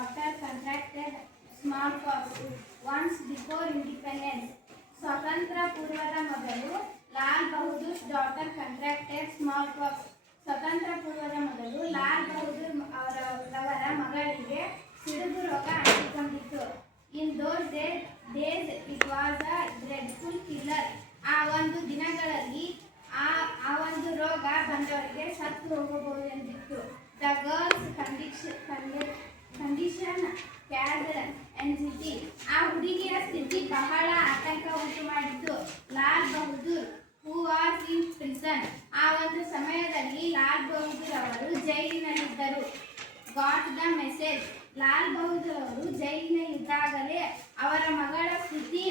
daughter contracted smallpox once before independence. ಸ್ವತಂತ್ರ ಪೂರ್ವದ ಮೊದಲು Lal Bahadur daughter contracted smallpox. ಸ್ವತಂತ್ರ ಪೂರ್ವದ ಮೊದಲು ಲಾಲ್ ಬಹದ್ದೂರ್ ಅವರ ಮಗಳಿಗೆ ಸಿಡುಬು ರೋಗ ಅಂಟಿಕೊಂಡಿತ್ತು. In those days it was a dreadful killer. ಆ ಒಂದು ದಿನಗಳಲ್ಲಿ ಆ ಒಂದು ರೋಗ ಬಂದವರಿಗೆ ಸತ್ತು ಹೋಗಬಹುದೆಂದಿತ್ತು. The girl's condition caused anxiety. ಆ ಹುಡುಗಿಯ ಸ್ಥಿತಿ ಬಹಳ ಆತಂಕ ಉಂಟು ಮಾಡಿತ್ತು. Lal Bahadur who was in prison. ಆ ಒಂದು ಸಮಯದಲ್ಲಿ ಲಾಲ್ ಬಹದ್ದೂರ್ ಅವರು ಜೈಲಿನಲ್ಲಿದ್ದರು. Got the message. Lal Bahadur ಅವರು ಜೈಲಿನಲ್ಲಿದ್ದಾಗಲೇ ಅವರ ಮಗಳ ಸ್ಥಿತಿ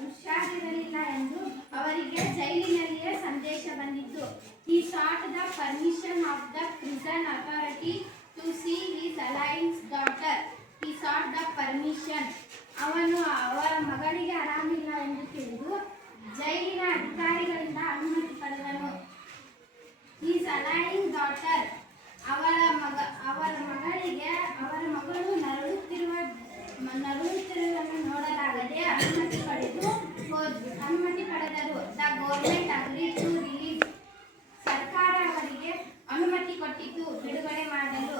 ಹುಷಾರಿರಲಿಲ್ಲ ಎಂದು ಅವರಿಗೆ ಜೈಲಿನಲ್ಲಿಯೇ ಸಂದೇಶ ಬಂದಿತ್ತು. He sought the permission of the prison authority to see his alliance daughter. He sought the permission. ಅವನು ಅವರ ಮಗಳಿಗೆ ಆರಾಮಿಲ್ಲ ಎಂದು ತಿಳಿದು ಜೈಲಿನ ಅಧಿಕಾರಿಗಳಿಂದ ಅನುಮತಿ ಪಡೆದನು. His alliance daughter, ಅವರ ಮಗಳಿಗೆ ಅವರ ಮಗಳು ನರಳುತ್ತಿರುವುದನ್ನು ನೋಡಲಾಗದೆ ಅನುಮತಿ ಪಡೆದರು. The government agreed to release. ಸರ್ಕಾರ ಅವರಿಗೆ ಅನುಮತಿ ಕೊಟ್ಟಿತು ಬಿಡುಗಡೆ ಮಾಡಲು.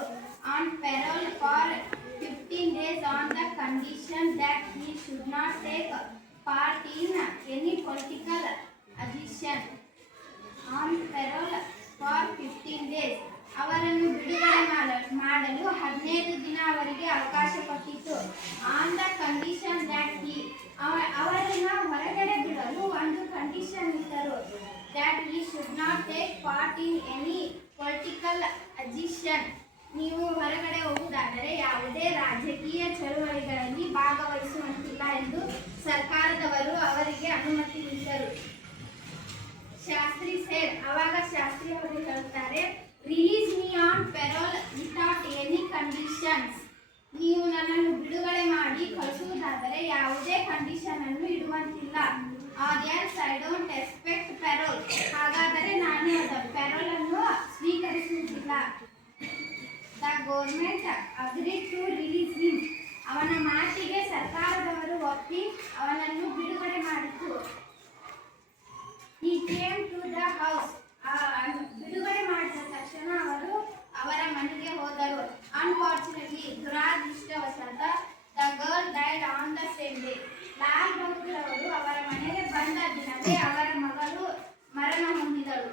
On parole for 15 days on the condition that he should not take part in any political agitation. On parole for 15 days. ಅವರನ್ನು ಬಿಡುಗಡೆ ಮಾಡಲು 15 ದಿನ ಅವರಿಗೆ ಅವಕಾಶ ಕೊಟ್ಟಿತ್ತು. ಆನ್ ದ ಕಂಡೀಷನ್ that ಅವರನ್ನು ಹೊರಗಡೆ ಬಿಡಲು ಒಂದು ಕಂಡೀಷನ್ ಇಟ್ಟರು. that he should not take part in any political agitation. ನೀವು ಹೊರಗಡೆ ಹೋಗುವುದಾದರೆ ಯಾವುದೇ ರಾಜಕೀಯ ಚಳುವಳಿಗಳಲ್ಲಿ ಭಾಗವಹಿಸುವಂತಿಲ್ಲ ಎಂದು ಸರ್ಕಾರದವರು ಅವರಿಗೆ ಅನುಮತಿ ನೀಡಿದರು. ಶಾಸ್ತ್ರಿ ಸೇಡ್. ಅವಾಗ ಶಾಸ್ತ್ರಿ ಅವರು ಹೇಳುತ್ತಾರೆ, release me on parole without any conditions. ನೀವು ನನ್ನನ್ನು ಬಿಡುಗಡೆ ಮಾಡಿ ಕಳಿಸುವುದಾದರೆ ಯಾವುದೇ ಕಂಡೀಷನ್ ಅನ್ನು ಇಡುವಂತಿಲ್ಲ. Or else I don't expect parole. ಹಾಗಾದರೆ ನಾನು ಪೆರೋಲ್ ಅನ್ನು ಸ್ವೀಕರಿಸುವುದಿಲ್ಲ. The government agreed to release him. ಅವನ ಮಾತಿಗೆ ಸರ್ಕಾರದವರು ಒಪ್ಪಿ ಅವನನ್ನು ಬಿಡುಗಡೆ ಮಾಡಿತು. He came to the house. ಬಿಡುಗಡೆ ಮಾಡಿದ ತಕ್ಷಣ ಅವರು ಅವರ ಮನೆಗೆ ಹೋದರು. ಅನ್ಫಾರ್ಚುನೇಟ್ಲಿ, ದುರಾದೃಷ್ಟವಶಾತ್ the girl died on the same day. Lal Bahadur ಅವರು ಅವರ ಮನೆಗೆ ಬಂದ ದಿನವೇ ಅವರ ಮಗಳು ಮರಣ ಹೊಂದಿದಳು.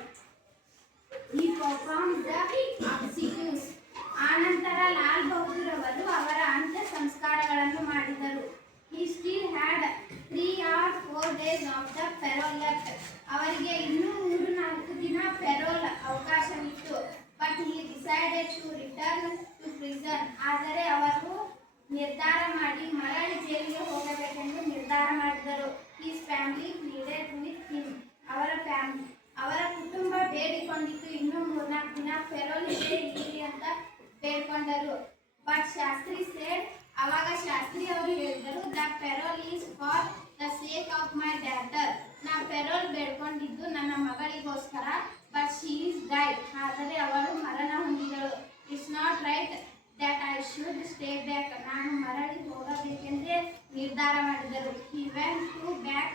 He performed the obsequies. ಆನಂತರ ಲಾಲ್ ಬಹದ್ದೂರ್ ಅವರು ಅವರ ಅಂತ್ಯ ಸಂಸ್ಕಾರಗಳನ್ನು ಮಾಡಿದರು. He still had 3 or 4 days of the parole left. ಅವರಿಗೆ ಇನ್ನೂ 3-4 ದಿನ ಪೆರೋಲ್ ಅವಕಾಶವಿತ್ತು. But he decided to return to prison. ಆದರೆ ಅವರು ನಿರ್ಧಾರ ಮಾಡಿ ಮರಳಿ ಜೈಲಿಗೆ ಹೋಗಬೇಕೆಂದು ನಿರ್ಧಾರ ಮಾಡಿದರು. His family pleaded with him. ಅವರ ಕುಟುಂಬ ಬೇಡಿಕೊಂಡಿತ್ತು, ಇನ್ನೂ 3-4 ದಿನ ಪೆರೋಲ್ ಇದೆ ಇರಲಿ ಅಂತ ಬೇಡ್ಕೊಂಡರು. But Shastri said. ಅವಾಗ ಶಾಸ್ತ್ರಿ ಅವರು ಹೇಳಿದರು, the parole is for the sake of my daughter. ನಾ ಪೆರೋಲ್ ಬೇಡ್ಕೊಂಡಿದ್ದು ನನ್ನ ಮಗಳಿಗೋಸ್ಕರ. But she is died. ಆದರೆ ಅವಳು ಮರಣ ಹೊಂದಿದಳು. It's not right that I should stay back. ನಾನು ಮರಳಿ ಹೋಗಬೇಕೆಂದೇ ನಿರ್ಧಾರ ಮಾಡಿದರು. He went back